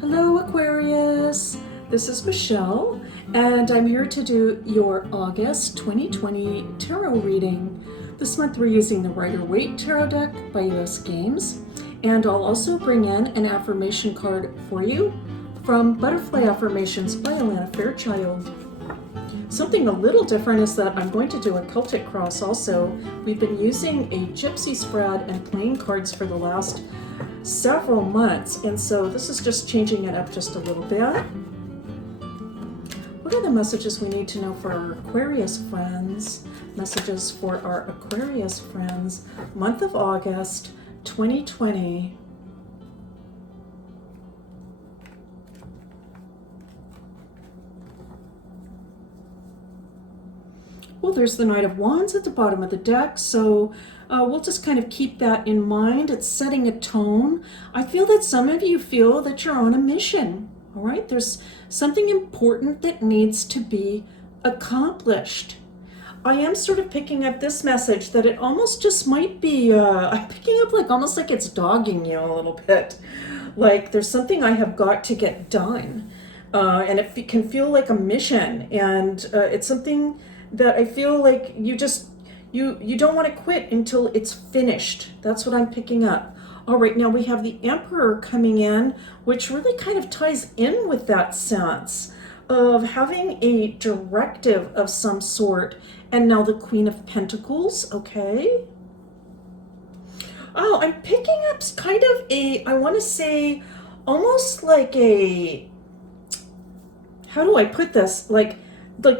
Hello Aquarius, this is Michelle and I'm here to do your August 2020 tarot reading. This month we're using the Rider-Waite Tarot deck by US Games, and I'll also bring in an affirmation card for you from Butterfly Affirmations by Annette Fairchild. Something a little different is that I'm going to do a Celtic cross also. We've been using a gypsy spread and playing cards for the last several months, and so this is just changing it up just a little bit. What are the messages we need to know for our Aquarius friends? Messages for our Aquarius friends, month of August 2020. Well, there's the Knight of Wands at the bottom of the deck, so we'll just kind of keep that in mind. It's setting a tone. I feel that some of you feel that you're on a mission, all right? There's something important that needs to be accomplished. I am sort of picking up this message that it almost just might be, I'm picking up like almost like it's dogging you a little bit. Like there's something I have got to get done. And it can feel like a mission, and it's something that I feel like you don't want to quit until it's finished. That's what I'm picking up. All right, now we have the Emperor coming in, which really kind of ties in with that sense of having a directive of some sort. And now the Queen of Pentacles, okay? Oh, I'm picking up kind of I want to say, almost like how do I put this? Like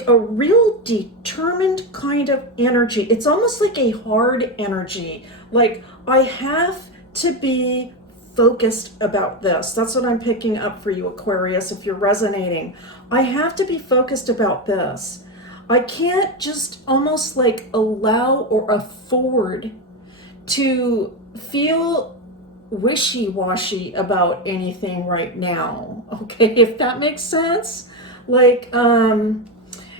a real determined kind of energy. It's almost like a hard energy. Like I have to be focused about this. That's what I'm picking up for you, Aquarius, if you're resonating. I have to be focused about this. I can't just almost like allow or afford to feel wishy-washy about anything right now. Okay, if that makes sense. Like,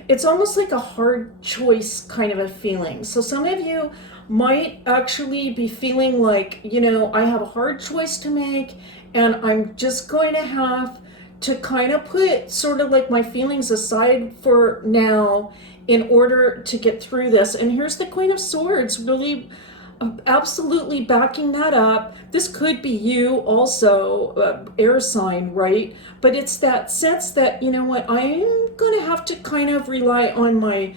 it's almost like a hard choice kind of a feeling. So some of you might actually be feeling like, I have a hard choice to make, and I'm just going to have to kind of put sort of like my feelings aside for now in order to get through this. And here's the Queen of Swords really absolutely backing that up. This could be you also, air sign, right? But it's that sense that, I'm going to have to kind of rely on my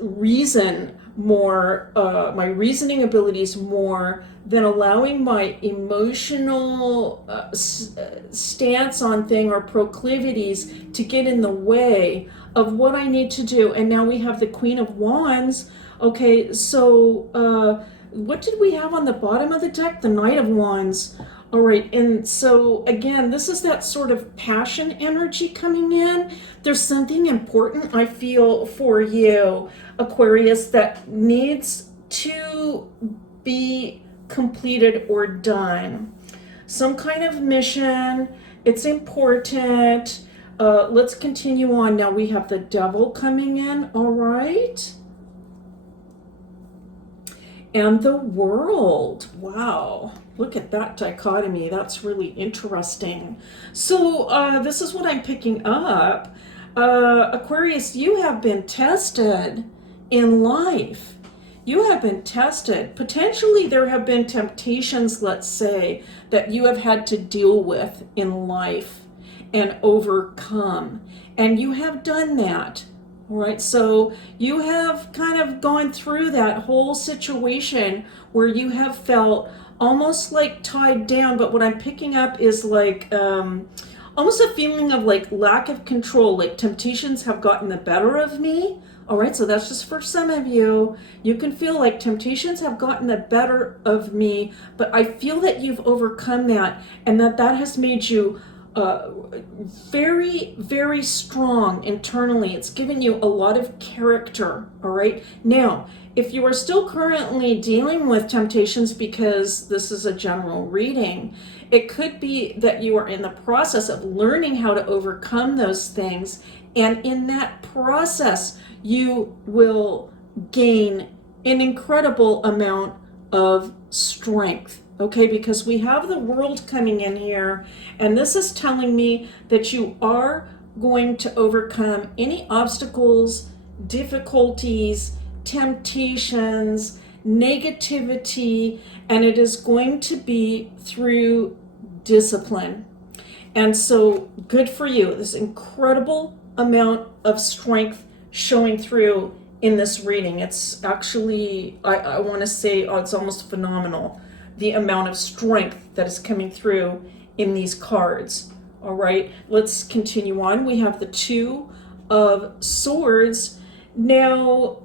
reason more, my reasoning abilities more than allowing my emotional stance on thing or proclivities to get in the way of what I need to do. And now we have the Queen of Wands. Okay, so what did we have on the bottom of the deck? The Knight of Wands. All right, and so again, this is that sort of passion energy coming in. There's something important I feel for you, Aquarius, that needs to be completed or done. Some kind of mission. It's important. Let's continue on. Now we have the Devil coming in, all right? And the World. Wow, look at that dichotomy. That's really interesting. So this is what I'm picking up. Aquarius, you have been tested in life. You have been tested. Potentially there have been temptations, let's say, that you have had to deal with in life and overcome. And you have done that. All right, so you have kind of gone through that whole situation where you have felt almost like tied down, but what I'm picking up is like almost a feeling of like lack of control, like temptations have gotten the better of me. All right, so that's just for some of you. You can feel like temptations have gotten the better of me, but I feel that you've overcome that, and that has made you very, very strong internally. It's given you a lot of character, all right? Now, if you are still currently dealing with temptations, because this is a general reading, it could be that you are in the process of learning how to overcome those things, and in that process, you will gain an incredible amount of strength. okay, because we have the world coming in here, and this is telling me that you are going to overcome any obstacles, difficulties, temptations, negativity, and it is going to be through discipline. And so, good for you. This incredible amount of strength showing through in this reading. It's actually, I want to say, it's almost phenomenal, the amount of strength that is coming through in these cards. All right, let's continue on. We have the Two of Swords. Now,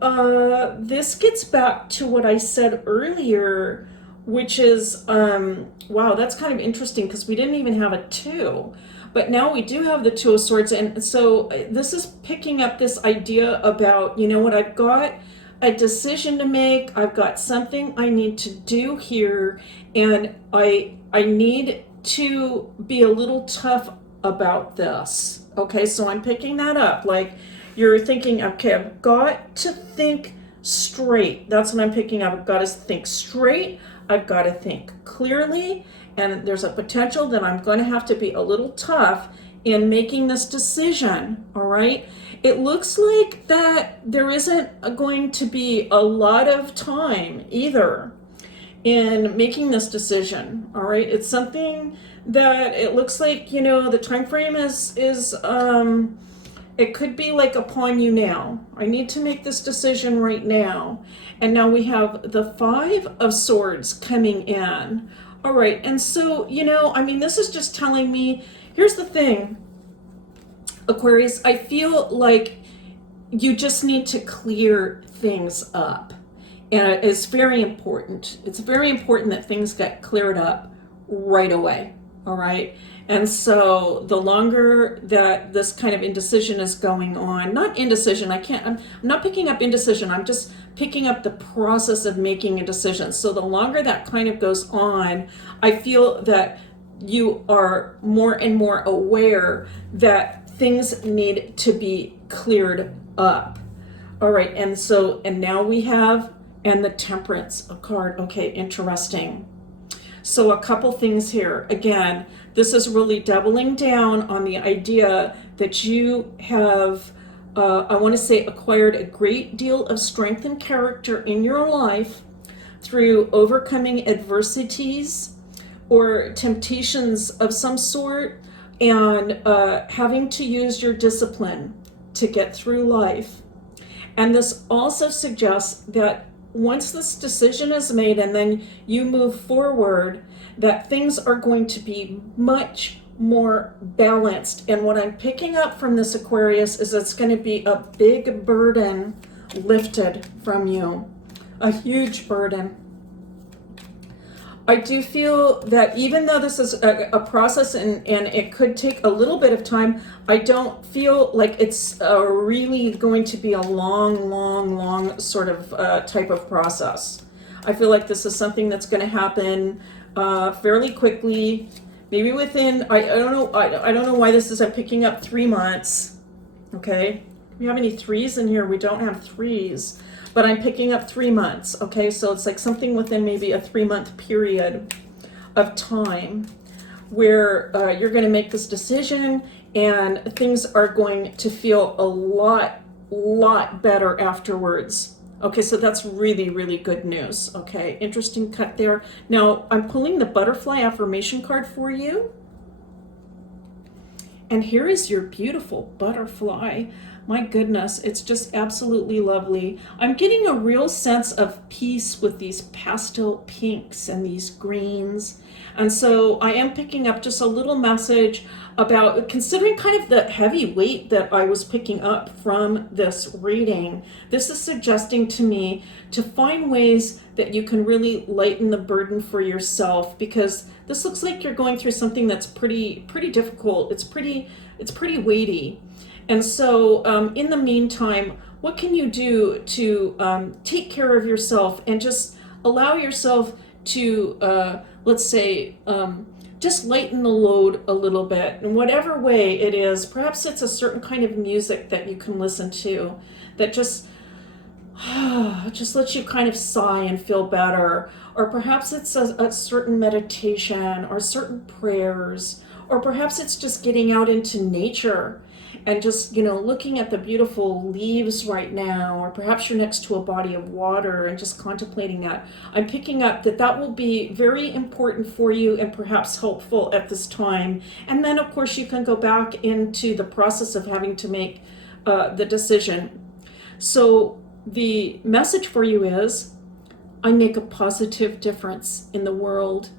this gets back to what I said earlier, which is, wow, that's kind of interesting because we didn't even have a two. But now we do have the Two of Swords. And so this is picking up this idea about, you know what, I've got a decision to make. I've got something I need to do here. And I need to be a little tough about this. Okay, so I'm picking that up. Like, you're thinking, okay, I've got to think straight. That's what I'm picking up. I've got to think straight. I've got to think clearly. And there's a potential that I'm going to have to be a little tough in making this decision. All right. It looks like that there isn't going to be a lot of time either in making this decision. All right. It's something that it looks like, you know, the time frame is it could be like upon you now. I need to make this decision right now. And now we have the Five of Swords coming in. All right, and so, you know, I mean, this is just telling me, here's the thing, Aquarius, I feel like you just need to clear things up. And it's very important. It's very important that things get cleared up right away. All right. And so the longer that this kind of indecision is going on, not indecision, I'm not picking up indecision. I'm just picking up the process of making a decision. So the longer that kind of goes on, I feel that you are more and more aware that things need to be cleared up. All right. And so, and now we have, and the Temperance card. Okay. Interesting. So a couple things here. Again, this is really doubling down on the idea that you have, I want to say, acquired a great deal of strength and character in your life through overcoming adversities or temptations of some sort, and having to use your discipline to get through life. And this also suggests that once this decision is made and then you move forward, that things are going to be much more balanced. And what I'm picking up from this, Aquarius, is it's going to be a big burden lifted from you, a huge burden. I do feel that even though this is a process and it could take a little bit of time, I don't feel like it's really going to be a long sort of type of process. I feel like this is something that's going to happen fairly quickly, maybe within, I don't know why this is, I'm picking up 3 months. Okay, do we have any threes in here? We don't have threes. But I'm picking up 3 months, okay? So it's like something within maybe a 3-month period of time where you're going to make this decision and things are going to feel a lot better afterwards. Okay, so that's really good news, okay? Interesting cut there. Now, I'm pulling the Butterfly Affirmation card for you. And here is your beautiful butterfly. My goodness, it's just absolutely lovely. I'm getting a real sense of peace with these pastel pinks and these greens. And so I am picking up just a little message about, considering kind of the heavy weight that I was picking up from this reading, this is suggesting to me to find ways that you can really lighten the burden for yourself, because this looks like you're going through something that's pretty difficult. It's pretty weighty. And so in the meantime, what can you do to take care of yourself and just allow yourself to, let's say, just lighten the load a little bit in whatever way it is. Perhaps it's a certain kind of music that you can listen to that just just lets you kind of sigh and feel better. Or perhaps it's a certain meditation or certain prayers, or perhaps it's just getting out into nature and just, looking at the beautiful leaves right now, or perhaps you're next to a body of water and just contemplating that. I'm picking up that that will be very important for you and perhaps helpful at this time. And then, of course, you can go back into the process of having to make the decision. So the message for you is, I make a positive difference in the world,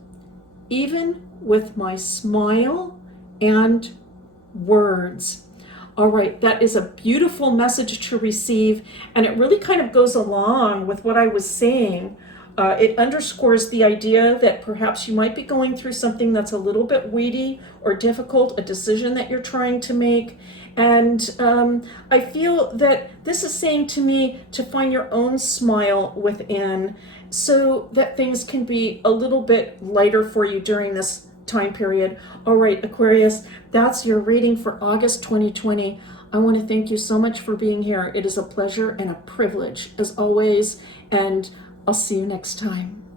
even with my smile and words. All right, that is a beautiful message to receive, and it really kind of goes along with what I was saying. It underscores the idea that perhaps you might be going through something that's a little bit weighty or difficult, a decision that you're trying to make. And I feel that this is saying to me to find your own smile within so that things can be a little bit lighter for you during this time period. All right, Aquarius, that's your reading for August 2020. I want to thank you so much for being here. It is a pleasure and a privilege, as always, and I'll see you next time.